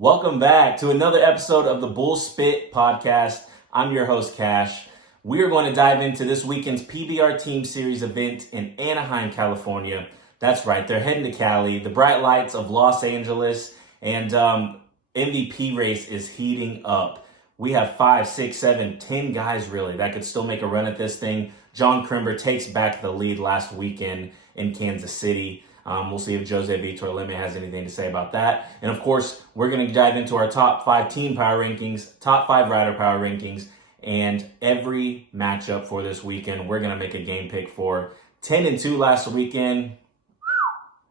Welcome back to another episode of the Bullspit podcast. I'm your host, Cash. We are going to dive into this weekend's PBR Team Series event in Anaheim, California. That's right, they're heading to Cali, the bright lights of Los Angeles, and MVP race is heating up. We have 5, 6, 7, 10 guys really that could still make a run at this thing. John Crimber takes back the lead last weekend in Kansas City. We'll see if Jose Vitor Leme has anything to say about that. And of course, we're going to dive into our top 5 team power rankings, top 5 rider power rankings, and every matchup for this weekend. We're going to make a game pick for 10-2 last weekend.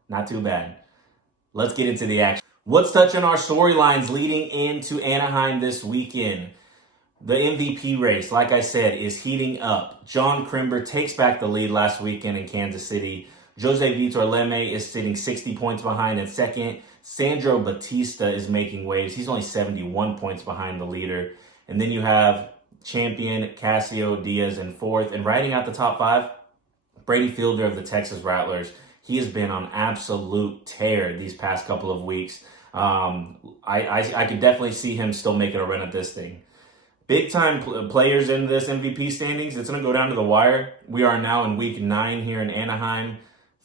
Not too bad. Let's get into the action. Let's touch on our storylines leading into Anaheim this weekend. The MVP race, like I said, is heating up. John Crimber takes back the lead last weekend in Kansas City. Jose Vitor Leme is sitting 60 points behind in second. Sandro Batista is making waves. He's only 71 points behind the leader. And then you have champion Casio Diaz in fourth. And riding out the top 5, Brady Fielder of the Texas Rattlers. He has been on absolute tear these past couple of weeks. I could definitely see him still making a run at this thing. Big time players in this MVP standings. It's going to go down to the wire. We are now in week 9 here in Anaheim.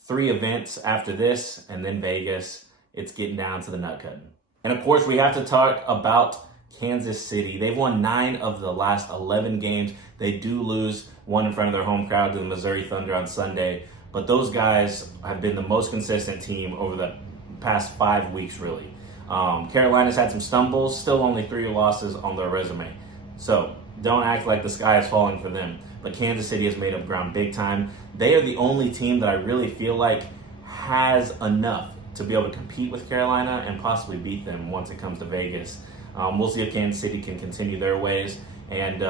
3 events after this, and then Vegas. It's getting down to the nut cutting. And of course, we have to talk about Kansas City. They've won 9 of the last 11 games. They do lose one in front of their home crowd to the Missouri Thunder on Sunday. But those guys have been the most consistent team over the past 5 weeks, really. Carolina's had some stumbles, still only 3 losses on their resume. So don't act like the sky is falling for them. But Kansas City has made up ground big time. They are the only team that I really feel like has enough to be able to compete with Carolina and possibly beat them once it comes to Vegas. We'll see if Kansas City can continue their ways, and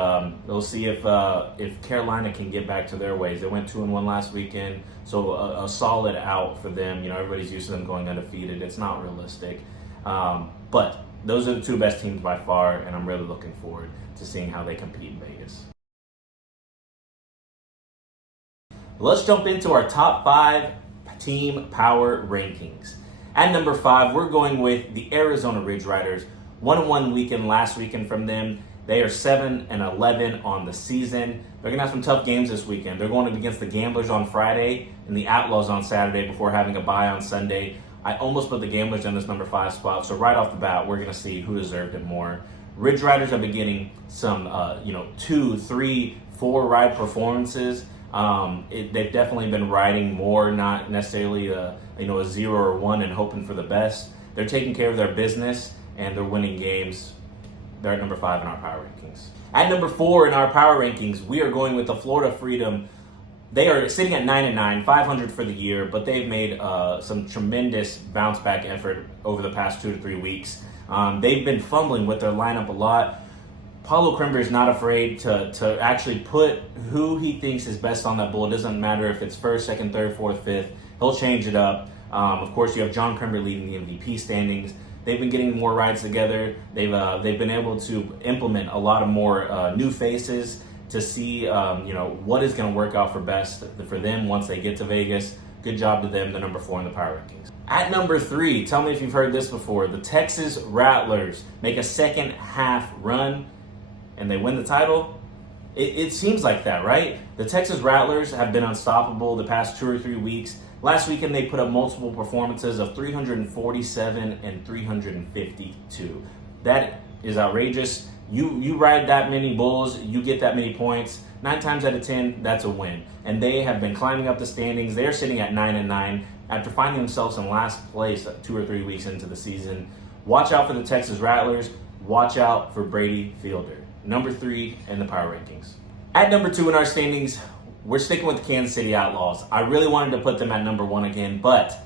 we'll see if Carolina can get back to their ways. They went 2-1 last weekend, so a solid out for them. You know, everybody's used to them going undefeated. It's not realistic, but those are the 2 best teams by far, and I'm really looking forward to seeing how they compete in Vegas. Let's jump into our top 5 team power rankings. At number 5, we're going with the Arizona Ridge Riders. 1-1 weekend last weekend from them. They are 7-11 on the season. They're going to have some tough games this weekend. They're going up against the Gamblers on Friday and the Outlaws on Saturday before having a bye on Sunday. I almost put the Gamblers in this number 5 spot, so right off the bat, we're going to see who deserved it more. Ridge Riders have been getting some, 2, 3, 4 ride performances. They've definitely been riding more, not necessarily a 0 or 1 and hoping for the best. They're taking care of their business and they're winning games. They're at number 5 in our power rankings. At number 4 in our power rankings, we are going with the Florida Freedom. They are sitting at 9-9, 500 for the year, but they've made some tremendous bounce back effort over the past 2 to 3 weeks. They've been fumbling with their lineup a lot. Paulo Crimber is not afraid to actually put who he thinks is best on that bull. It doesn't matter if it's 1st, 2nd, 3rd, 4th, 5th. He'll change it up. Of course, you have John Crimber leading the MVP standings. They've been getting more rides together. They've been able to implement a lot of more new faces to see what is going to work out for best for them once they get to Vegas. Good job to them, the number 4 in the power rankings. At number 3, tell me if you've heard this before. The Texas Rattlers make a second half run and they win the title. It seems like that, right? The Texas Rattlers have been unstoppable the past 2 or 3 weeks. Last weekend, they put up multiple performances of 347 and 352. That is outrageous. You ride that many bulls, you get that many points. 9 times out of 10, that's a win. And they have been climbing up the standings. They're sitting at 9-9 after finding themselves in last place 2 or 3 weeks into the season. Watch out for the Texas Rattlers. Watch out for Brady Fielder. Number 3 in the power rankings. At number 2 in our standings, we're sticking with the Kansas City Outlaws. I really wanted to put them at number 1 again, but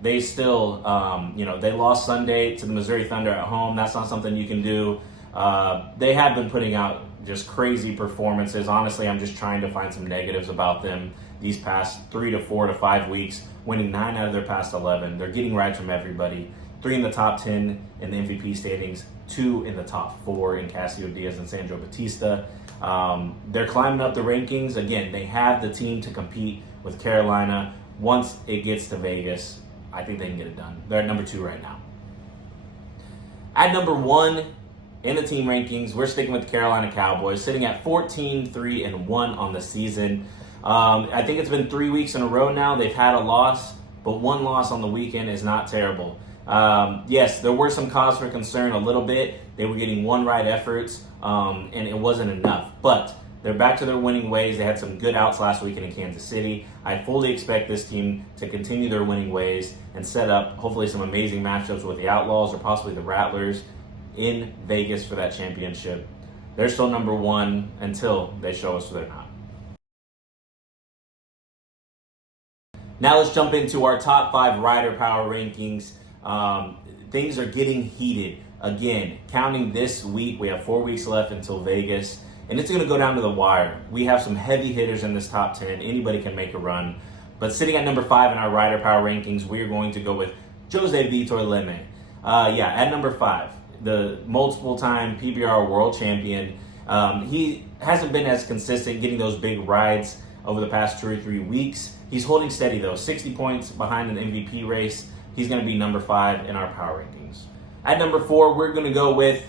they still, they lost Sunday to the Missouri Thunder at home. That's not something you can do. They have been putting out just crazy performances. Honestly, I'm just trying to find some negatives about them these past 3 to 4 to 5 weeks, winning 9 out of their past 11. They're getting rides from everybody. 3 in the top 10 in the MVP standings, 2 in the top 4 in Casio Diaz and Sandro Batista. They're climbing up the rankings. Again, they have the team to compete with Carolina. Once it gets to Vegas, I think they can get it done. They're at number 2 right now. At number 1 in the team rankings, we're sticking with the Carolina Cowboys, sitting at 14-3-1 on the season. I think it's been 3 weeks in a row now. They've had a loss, but one loss on the weekend is not terrible. Yes, there were some cause for concern a little bit. They were getting one right efforts, and it wasn't enough. But they're back to their winning ways. They had some good outs last weekend in Kansas City. I fully expect this team to continue their winning ways and set up hopefully some amazing matchups with the Outlaws or possibly the Rattlers in Vegas for that championship. They're still number 1 until they show us they're not. Now let's jump into our top 5 rider power rankings. Things are getting heated. Again, counting this week, we have 4 weeks left until Vegas, and it's going to go down to the wire. We have some heavy hitters in this top 10. Anybody can make a run. But sitting at number 5 in our rider power rankings, we are going to go with Jose Vitor Leme. At number 5, the multiple-time PBR world champion. He hasn't been as consistent getting those big rides over the past 2 or 3 weeks. He's holding steady, though, 60 points behind an MVP race. He's going to be number 5 in our power rankings. At number 4, we're going to go with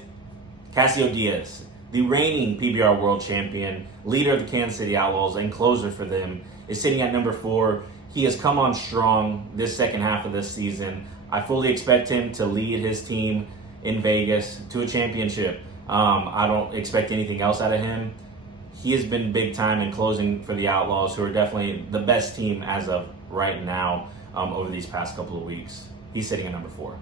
Casio Diaz, the reigning PBR world champion, leader of the Kansas City Outlaws, and closer for them, is sitting at number 4. He has come on strong this second half of this season. I fully expect him to lead his team in Vegas to a championship. I don't expect anything else out of him. He has been big time in closing for the Outlaws, who are definitely the best team as of right now over these past couple of weeks. He's sitting at number 4.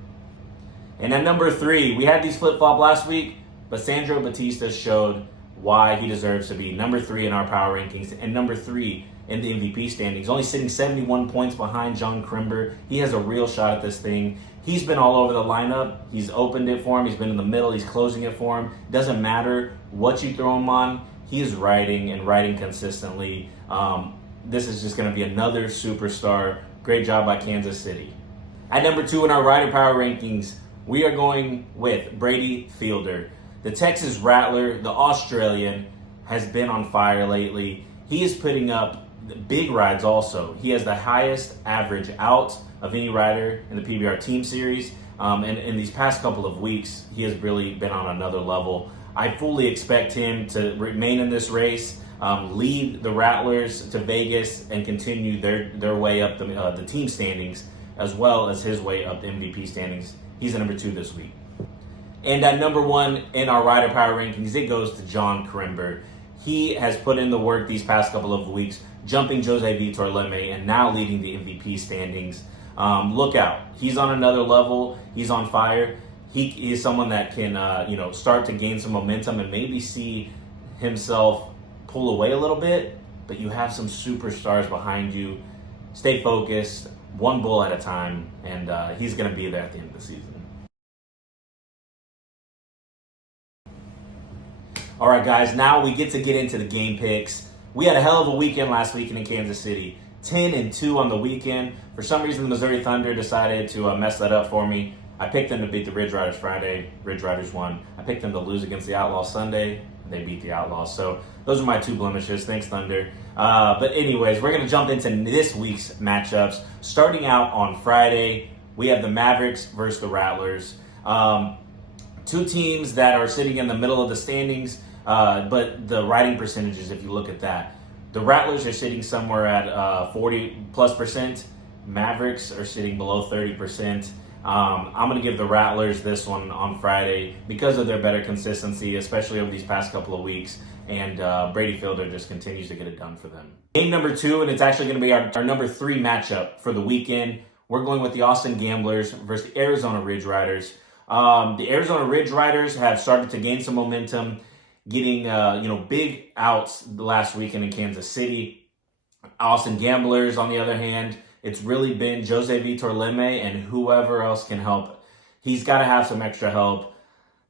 And at number 3, we had these flip-flop last week, but Sandro Batista showed why he deserves to be number 3 in our power rankings and number 3 in the MVP standings, only sitting 71 points behind John Crimber. He has a real shot at this thing. He's been all over the lineup. He's opened it for him. He's been in the middle. He's closing it for him. Doesn't matter what you throw him on. He is riding and riding consistently. This is just going to be another superstar. Great job by Kansas City. At number 2 in our rider power rankings, we are going with Brady Fielder. The Texas Rattler, the Australian, has been on fire lately. He is putting up big rides also. He has the highest average out of any rider in the PBR team series. And in these past couple of weeks, he has really been on another level. I fully expect him to remain in this race, lead the Rattlers to Vegas, and continue their way up the team standings, as well as his way up the MVP standings. He's at number 2 this week. And at number 1 in our rider power rankings, it goes to John Crimber. He has put in the work these past couple of weeks, jumping Jose Vitor Leme and now leading the MVP standings. Look out. He's on another level. He's on fire. He is someone that can start to gain some momentum and maybe see himself pull away a little bit, but you have some superstars behind you. Stay focused, one bull at a time, and he's going to be there at the end of the season. All right, guys, now we get into the game picks. We had a hell of a weekend last weekend in Kansas City. 10-2 on the weekend. For some reason, the Missouri Thunder decided to mess that up for me. I picked them to beat the Ridge Riders Friday. Ridge Riders won. I picked them to lose against the Outlaws Sunday. They beat the Outlaws. So those are my 2 blemishes. Thanks, Thunder. But anyways, we're going to jump into this week's matchups. Starting out on Friday, we have the Mavericks versus the Rattlers. 2 teams that are sitting in the middle of the standings, but the riding percentages, if you look at that, the Rattlers are sitting somewhere at 40+%. Mavericks are sitting below 30%. I'm going to give the Rattlers this one on Friday because of their better consistency, especially over these past couple of weeks. And Brady Fielder just continues to get it done for them. Game number 2, and it's actually going to be our number 3 matchup for the weekend. We're going with the Austin Gamblers versus the Arizona Ridge Riders. The Arizona Ridge Riders have started to gain some momentum, getting big outs the last weekend in Kansas City. Austin Gamblers, on the other hand, it's really been Jose Vitor Leme and whoever else can help. He's got to have some extra help.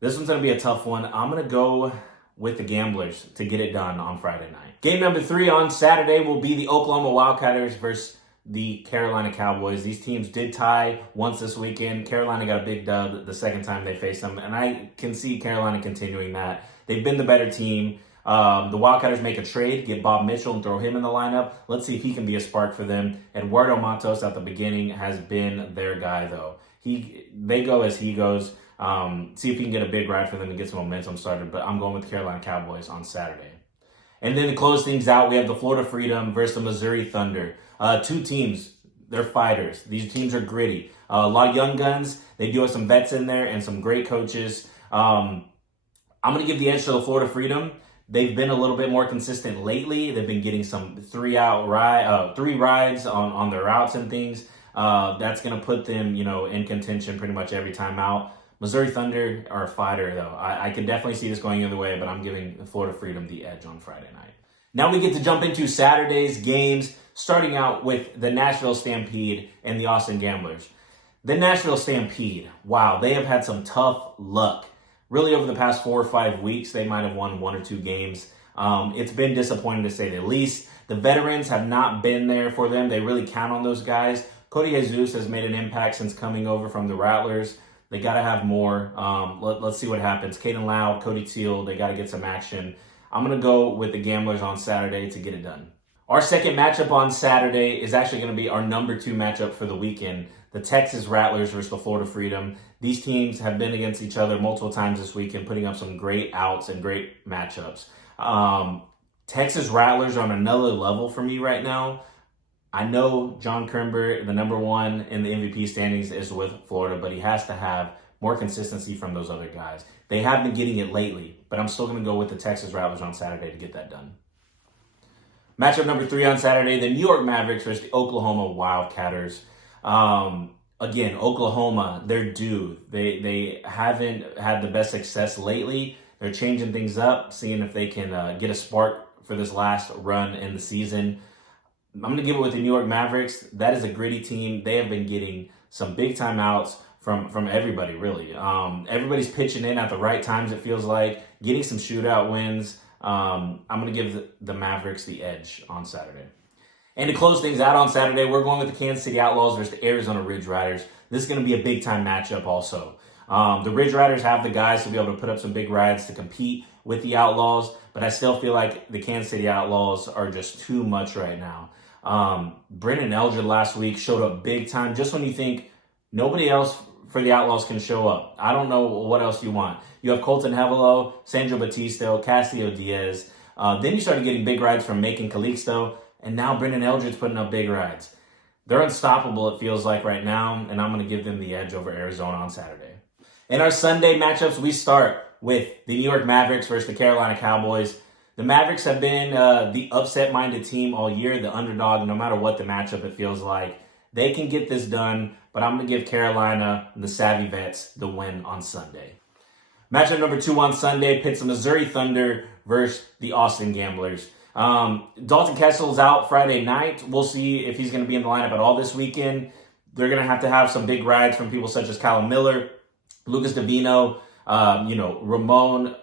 This one's going to be a tough one. I'm going to go with the Gamblers to get it done on Friday night. Game number 3 on Saturday will be the Oklahoma Wildcatters versus the Carolina Cowboys. These teams did tie once this weekend. Carolina got a big dub the second time they faced them, and I can see Carolina continuing that. They've been the better team. The Wildcatters make a trade, get Bob Mitchell and throw him in the lineup. Let's see if he can be a spark for them. Eduardo Matos at the beginning has been their guy, though. They go as he goes. See if he can get a big ride for them and get some momentum started. But I'm going with the Carolina Cowboys on Saturday. And then to close things out, we have the Florida Freedom versus the Missouri Thunder. Two teams, they're fighters. These teams are gritty. A lot of young guns. They do have some vets in there and some great coaches. I'm going to give the edge to the Florida Freedom. They've been a little bit more consistent lately. They've been getting some three rides on their routes and things. That's going to put them, in contention pretty much every time out. Missouri Thunder are a fighter, though. I could definitely see this going either way, but I'm giving the Florida Freedom the edge on Friday night. Now we get to jump into Saturday's games, starting out with the Nashville Stampede and the Austin Gamblers. The Nashville Stampede, wow, they have had some tough luck. Really, over the past 4 or 5 weeks, they might have won 1 or 2 games. It's been disappointing to say the least. The veterans have not been there for them. They really count on those guys. Cody Jesus has made an impact since coming over from the Rattlers. They got to have more. Let's see what happens. Caden Loud, Cody Teal, they got to get some action. I'm going to go with the Gamblers on Saturday to get it done. Our second matchup on Saturday is actually going to be our number 2 matchup for the weekend. The Texas Rattlers versus the Florida Freedom. These teams have been against each other multiple times this weekend, putting up some great outs and great matchups. Texas Rattlers are on another level for me right now. I know John Kernber, the number 1 in the MVP standings, is with Florida, but he has to have more consistency from those other guys. They have been getting it lately, but I'm still going to go with the Texas Rattlers on Saturday to get that done. Matchup number 3 on Saturday, the New York Mavericks versus the Oklahoma Wildcatters. Again, Oklahoma, they're due. They haven't had the best success lately. They're changing things up, seeing if they can get a spark for this last run in the season. I'm going to give it with the New York Mavericks. That is a gritty team. They have been getting some big time outs from everybody, really. Everybody's pitching in at the right times, it feels like, getting some shootout wins. I'm going to give the Mavericks the edge on Saturday. And to close things out on Saturday, we're going with the Kansas City Outlaws versus the Arizona Ridge Riders. This is going to be a big-time matchup also. The Ridge Riders have the guys to be able to put up some big rides to compete with the Outlaws, but I still feel like the Kansas City Outlaws are just too much right now. Brennan Eldred last week showed up big time just when you think nobody else for the Outlaws can show up. I don't know what else you want. You have Colton Hevelo, Sandro Batista, Castillo Diaz. Then you started getting big rides from Macon Calixto. And now Brendan Eldred's putting up big rides. They're unstoppable, it feels like, right now, and I'm going to give them the edge over Arizona on Saturday. In our Sunday matchups, we start with the New York Mavericks versus the Carolina Cowboys. The Mavericks have been the upset-minded team all year, the underdog, no matter what the matchup it feels like. They can get this done, but I'm going to give Carolina and the Savvy Vets the win on Sunday. Matchup number 2 on Sunday pits the Missouri Thunder versus the Austin Gamblers. Dalton Kessel's out Friday night. We'll see if he's going to be in the lineup at all this weekend. They're going to have some big rides from people such as Callum Miller, Lucas Davino, Ramon.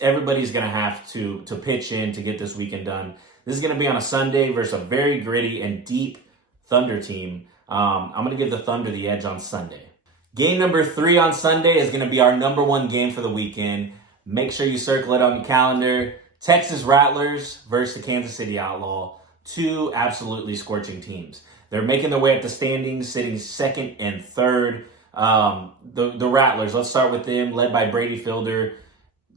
Everybody's going to have to pitch in to get this weekend done. This is going to be on a Sunday versus a very gritty and deep Thunder team. I'm going to give the Thunder the edge on Sunday. Game number 3 on Sunday is going to be our number 1 game for the weekend. Make sure you circle it on your calendar. Texas Rattlers versus the Kansas City Outlaw. 2 absolutely scorching teams. They're making their way up the standings, sitting 2nd and 3rd. The Rattlers, let's start with them, led by Brady Fielder.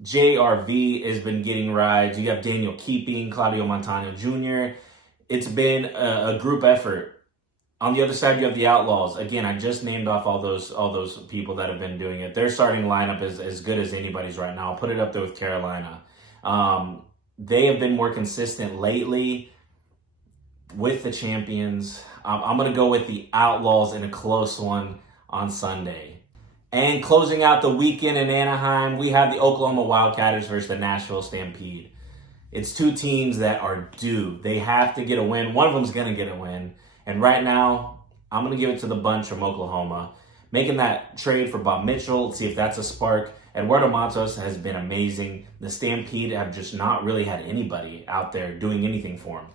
JRV has been getting rides. You have Daniel Keeping, Claudio Montano Jr. It's been a group effort. On the other side, you have the Outlaws. Again, I just named off all those people that have been doing it. Their starting lineup is as good as anybody's right now. I'll put it up there with Carolina. They have been more consistent lately with the champions. I'm going to go with the Outlaws in a close one on Sunday. And closing out the weekend in Anaheim, we have the Oklahoma Wildcatters versus the Nashville Stampede. It's 2 teams that are due. They have to get a win. One of them's going to get a win. And right now, I'm going to give it to the bunch from Oklahoma. Making that trade for Bob Mitchell, see if that's a spark. Eduardo Matos has been amazing. The Stampede have just not really had anybody out there doing anything for them.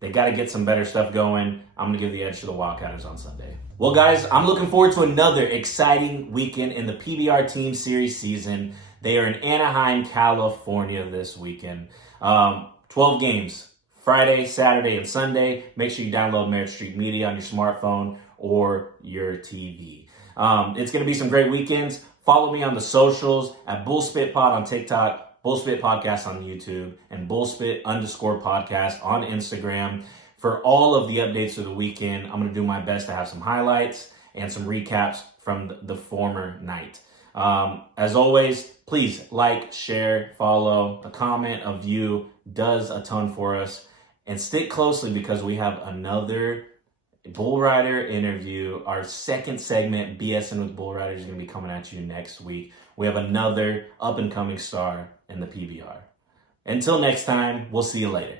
They got to get some better stuff going. I'm going to give the edge to the Wildcatters on Sunday. Well, guys, I'm looking forward to another exciting weekend in the PBR Team Series season. They are in Anaheim, California this weekend. 12 games. Friday, Saturday, and Sunday. Make sure you download Merit Street Media on your smartphone or your TV. It's going to be some great weekends. Follow me on the socials at Bullspit Pod on TikTok, Bullspit Podcast on YouTube, and Bullspit_podcast on Instagram. For all of the updates of the weekend, I'm going to do my best to have some highlights and some recaps from the former night. As always, please like, share, follow. A comment, a view does a ton for us. And stick closely because we have another Bull Rider interview. Our second segment, BSing with Bull Riders, is going to be coming at you next week. We have another up-and-coming star in the PBR. Until next time, we'll see you later.